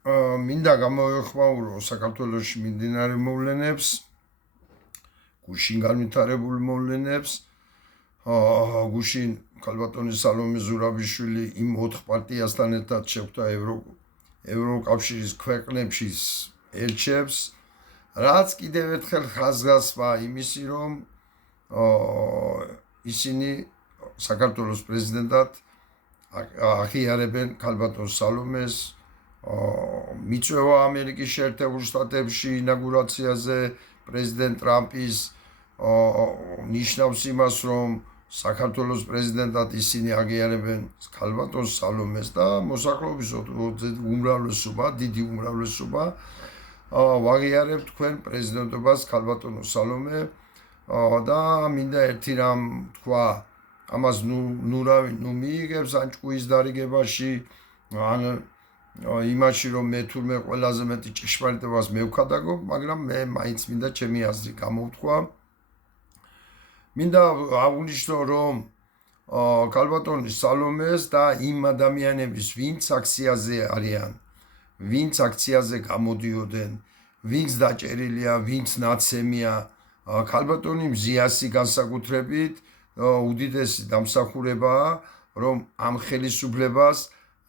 მინდა გამოვეხმაურო საქართველოში მიმდინარე მოვლენებს, გუშინ განვითარებულ მოვლენებს. გუშინ ქალბატონი სალომე ზურაბიშვილი იმ 4 პარტიასთან ერთად შეხვდა ევროკავშირის ქვეყნებში ელჩებს, რაც კიდევ ერთხელ ხაზგასმა იმისი, რომ ისინი საქართველოს პრეზიდენტად აღიარებენ ქალბატონ სალომეს, მიწვევა ამერიკის შეერთებულ შტატებში ინაგურაციაზე პრეზიდენტ ტრამპის ნიშნავს იმას, რომ საქართველოს პრეზიდენტად ისინი აღიარებენ ქალბატონ სალომეს და მოსახლეობის უმრავლესობა, დიდი უმრავლესობა ვაღიარებთ თქვენ პრეზიდენტობას ქალბატონო სალომე და მინდა ერთი რამ თქვა, ამას ნუ მიიღებს ან ჭკუის დარიგებაში, ან იმაში, რომ მე თურმე ყველაზე მეტი ჭეშმარიტებას მევქადაგო, მაგრამ მე მაინც მინდა ჩემი აზრი გამოვთქვა. მინდა აღვნიშნო, რომ ქალბატონი სალომეს და იმ ადამიანების, ვინც აქციაზე არიან, ვინც აქციაზე გამოდიოდნენ, ვინც დაჭერილია, ვინც ნაცემია, ქალბატონი მზიასი განსაკუთრებით უდიდესი დამსახურებაა, რომ ამ ხელისუფლებას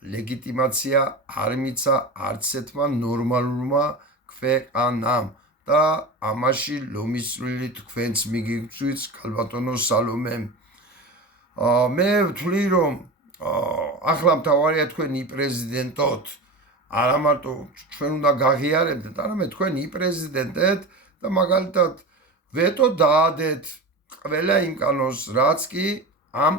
ლეგიტიმაცია არ მიცა არც ერთმა ნორმალურმა ქვეყანამ და ამაში ლომისწვლილი თქვენც მიგიწვით ქალბატონო სალომემ. მე ვთვლი, რომ ახლა მთავარია თქვენ იპრეზიდენტოთ, არა მარტო ჩვენ უნდა გაღიარებდეთ, არამედ თქვენ იპრეზიდენტეთ და მაგალითად ვეტო დაადეთ ყველა იმ კანონს, რაც კი ამ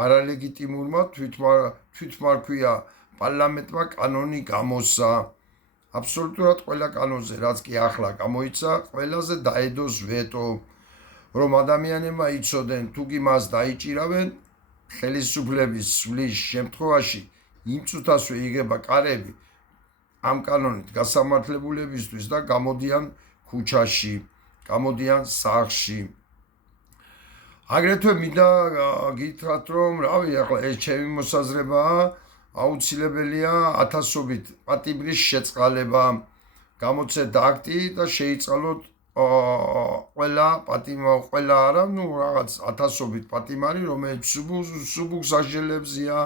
არალეგიტიმურმა თვითმარქვია პარლამენტმა კანონი გამოსცა. აბსოლუტურად ყველა კანონზე, რაც კი ახლა გამოიცა, ყველაზე დაედოს ვეტო, რომ ადამიანებმა იცოდნენ, თუ კი მას დაიჭირავენ, ხელისუფლების სვლის შემთხვევაში იმ წუთასვე იღება კარები ამ კანონით გასამართლებულებისთვის და გამოდიან ქუჩაში, გამოდიან სახლში. აგრეთვე მინდა გითხრათ, რომ რავი, ახლა ეს ჩემი მოსაზრებაა, აუცილებელია ათასობით პატიმრის შეწყალება, გამოცეთ აქტი და შეიწყალოთ ყველა არა, რაღაც ათასობით პატიმარი, რომელიც სუბუქს აღжелებზია,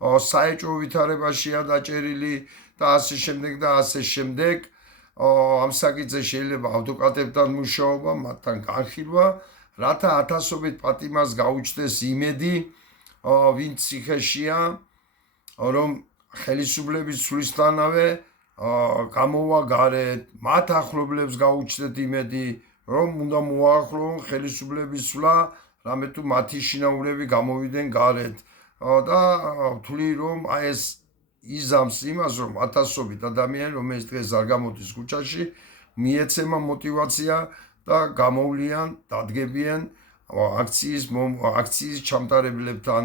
საეჭვო ვითარებაშია დაჭერილი და ასე შემდეგ და ასე შემდეგ. ამ საკითხზე შეიძლება ადვოკატებთან მუშაობა, მათთან განხილვა, რათა ათასობით პატიმარს გაუჩნდეს იმედი, ვინც ციხეშია, რომ ხელისუფლების სვლისთანავე გამოვა გარეთ, მათ ახლობლებს გაუჩნდეთ იმედი, რომ უნდა მოახლოვონ ხელისუფლების სვლა, რამე თუ მათი შინაურები გამოვიდნენ გარეთ და ვთვლი, რომ ეს იზამს იმას, რომ ათასობით ადამიანი, რომელიც დღეს არ გამოდის ქუჩაში, მიეცემა მოტივაცია და გამოვლიან, დადგებიან აქციის ჩამტარებლებთან.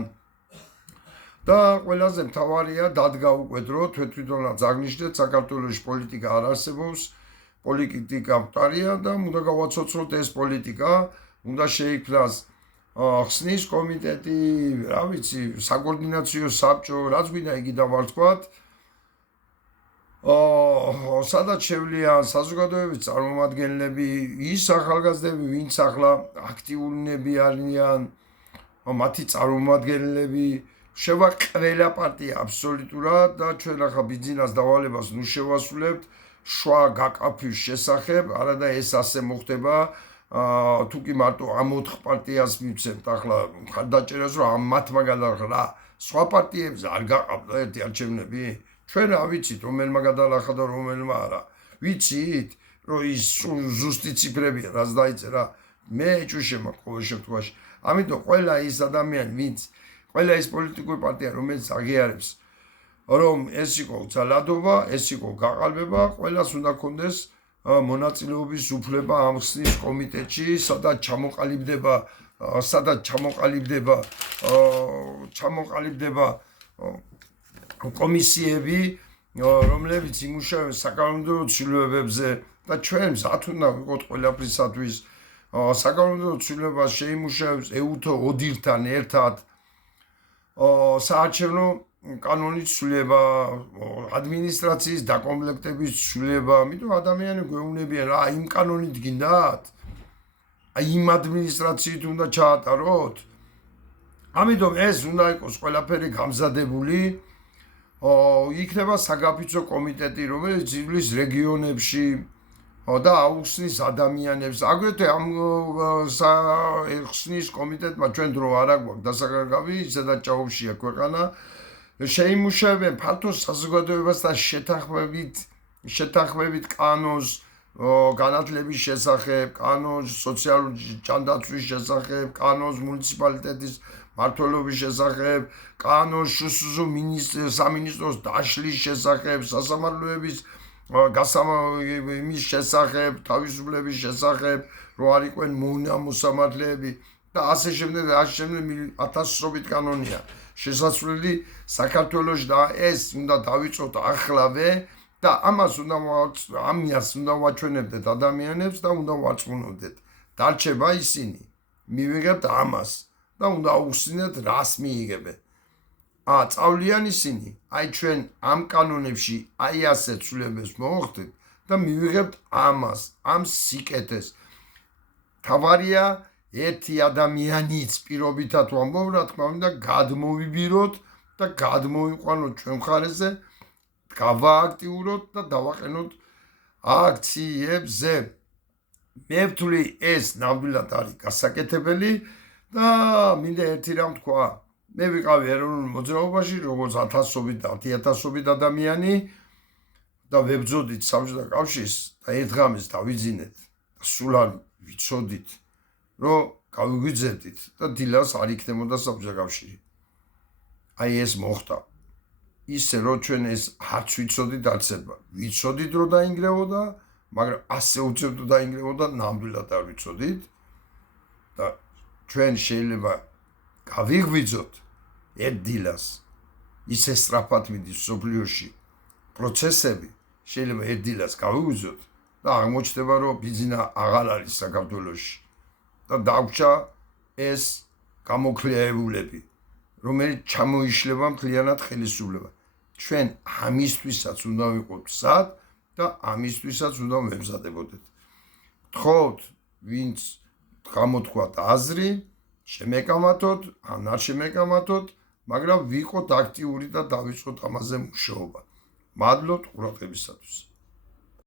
და ყველაზე მთავარია დადგა უკვე დრო, თვითონაც აღნიშნეთ, საქართველოში პოლიტიკა არ არსებობს, პოლიტიკა მყარია და უნდა გავაცოცხლოთ ეს პოლიტიკა, უნდა შეიქმნას ხსნის კომიტეტი, რა ვიცი, საკოორდინაციო საბჭო, რაც გვინდა იგი დავარქვათ, სადაც შევლიან საზოგადოების წარმომადგენლები, ის ახალგაზრდები, ვინც ახლა აქტიურნები არიან, მათი წარმომადგენლები, შევა ყველა პარტია აბსოლუტურად და ჩვენ ახლა ბიზნეს დავალებას ნუ შევასრულებთ შვა გაკაფის შესახებ, არადა ეს ასე მოხდება, თუ კი მარტო ამ 4 პარტიას მივცემთ ახლა მხარდაჭერას, რომ ამ მათმა გადაახლა სხვა პარტიებზე არ გაყავთ ერთი არჩევნები, ჩვენ რა ვიცით რომელმა გადაახლა და რომელმა არა, ვიცით რომ ის ზუსტი ციფრებია რაც დაიწერა, მე ეჭვშემა ყოველ შემთხვევაში, ამიტომ ყველა ის ადამიანი, ვინც ყველა ის პოლიტიკური პარტია, რომელიც აღიარებს, რომ ეს იყო ძალადობა, ეს იყო გაყალბება, ყველას უნდა ქონდეს მონაწილეობის უფლება ამ ხსნის კომიტეტში, სადაც ჩამოყალიბდება კომისიები, რომლებიც იმუშავებენ საკანონმდებლო ცვლილებებზე და ჩვენ მზად უნდა ვიყოთ ყველაფრისათვის. საკანონმდებლო ცვლილებას შეიმუშავებს ეუთო ოდირთან ერთად საარჩევნო კანონის ცვლილება, ადმინისტრაციის დაკომპლექტების ცვლილება, ამიტომ ადამიანები გვეუბნებიან, რა, იმ კანონით გინდათ? აი იმ ადმინისტრაციით უნდა ჩაატაროთ? ამიტომ ეს უნდა იყოს ყველაფერი გამზადებული. იქნება საგაფიცო კომიტეტი, რომელიც ივლის რეგიონებში და აუხსნის ადამიანებს. აგრეთვე ამ ხსნის კომიტეტმა ჩვენ დრო არ აგვაქვს დასაკარგავი, ისედაც ჭაობშია ქვეყანა. შეიმუშავებენ ფართო საზოგადოებასთან შეთანხმებით კანონს განათლების შესახებ, კანონს სოციალური ჯანდაცვის შესახებ, კანონს მუნიციპალიტეტის მმართველობის შესახებ, კანონს შსზ სამინისტროს დაშლის შესახებ, სასამართლოების იმის შესახებ, თავისუფლების შესახებ, რო არ იყვნენ მოსამართლეები და ასე შემდეგ 1000-ობით კანონია შესაძლებელი საქართველოში და ეს უნდა დავიწყოთ ახლავე და ამას უნდა ვაჩვენებდეთ ადამიანებს და უნდა ვარწმუნებდეთ. დარჩება ისინი, მივიღებთ ამას და უნდა აუხსნათ რას მიიღებენ. წავლიან ისინი, აი ჩვენ ამ კანონებში აი ასე ცვლილებას მოვხდით და მივიღებთ ამას, ამ სიკეთეს. თავარია ერთი ადამიანის პირობითად ვამბობ, რა თქმა უნდა, გადმოვიბიროთ და გადმოვიყვანოთ ჩვენ მხარეზე, გავააქტიუროთ და დავაყენოთ აქციებზე. მე ვთვლი ეს ნამდვილად არის გასაკეთებელი და მინდა ერთი რამ თქვა. მე ვიყავი ეროვნულ მოძრაობაში, როგორც 1000-ობით და 10000-ობით ადამიანი და ვებძოდით საბჭოთა კავშირს და ერთ ღამეს დავიძინეთ და სულ არ ვიცოდით, რომ გავიგვიძებდით და დილას არ იქნებოდა საბჭოთა კავშირი. აი ეს მოხდა. ისე რომ ჩვენ ეს არც ვიცოდით არც ერთმა. ვიცოდით რომ დაინგრევოდა, მაგრამ ასე უცებთ დაინგრევოდა, ნამდვილად არ ვიცოდით და ჩვენ შეიძლება გავიგვიძოთ ერთ დილას ისე სწრაფად მიდის სოფლიოში პროცესები, შეიძლება ერთ დილას გავიგვიძოთ და აღმოჩნდება რომ ბიზნა აღარ არის საქართველოში და დაგვჭა ეს გამოკლეებულები, რომელიც ჩამოიშლება მთლიანად ხელისუფლება. ჩვენ ამისთვისაც უნდა ვიყოთ სად და ამისთვისაც უნდა ვემზადებოდეთ. გთხოვთ, ვინც გამოთქვათ აზრი, შემეკამათოთ, ან არ შემეკამათოთ, მაგრამ ვიყოთ აქტიური და დავიწყოთ ამაზე მუშაობა. მადლობთ ყურადღებისათვის.